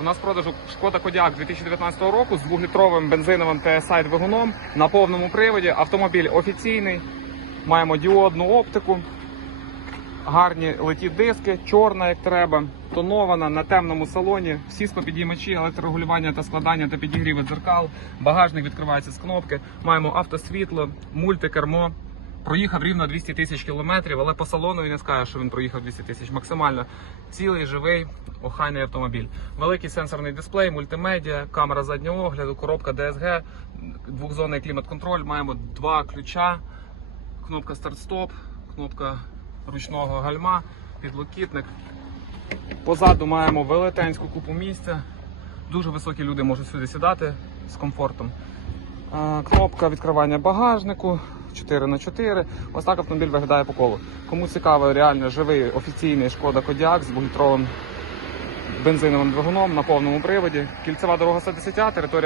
У нас продажу шкода Кодіак 2019 року з двохлітровим бензиновим TSI двигуном на повному приводі. Автомобіль офіційний. Маємо діодну оптику, гарні леті диски, чорна, як треба, тонована на темному салоні. Всі спопідіймачі, електрорегулювання та складання та підігріви дзеркал. Багажник відкривається з кнопки. Маємо автосвітло, мультикермо. Проїхав рівно 200 тисяч кілометрів, але по салону він не скаже, що він проїхав 200 тисяч. Максимально цілий, живий, охайний автомобіль. Великий сенсорний дисплей, мультимедіа, камера заднього огляду, коробка DSG, двохзонний клімат-контроль. Маємо два ключа, кнопка старт-стоп, кнопка ручного гальма, підлокітник. Позаду маємо велетенську купу місця. Дуже високі люди можуть сюди сідати з комфортом. Е, Кнопка відкривання багажнику 4 на 4 Ось так автомобіль виглядає по колу. Кому цікаво, реально живий офіційний шкода Кодіак з двохлітровим бензиновим двигуном на повному приводі. Кільцева дорога 110, територія.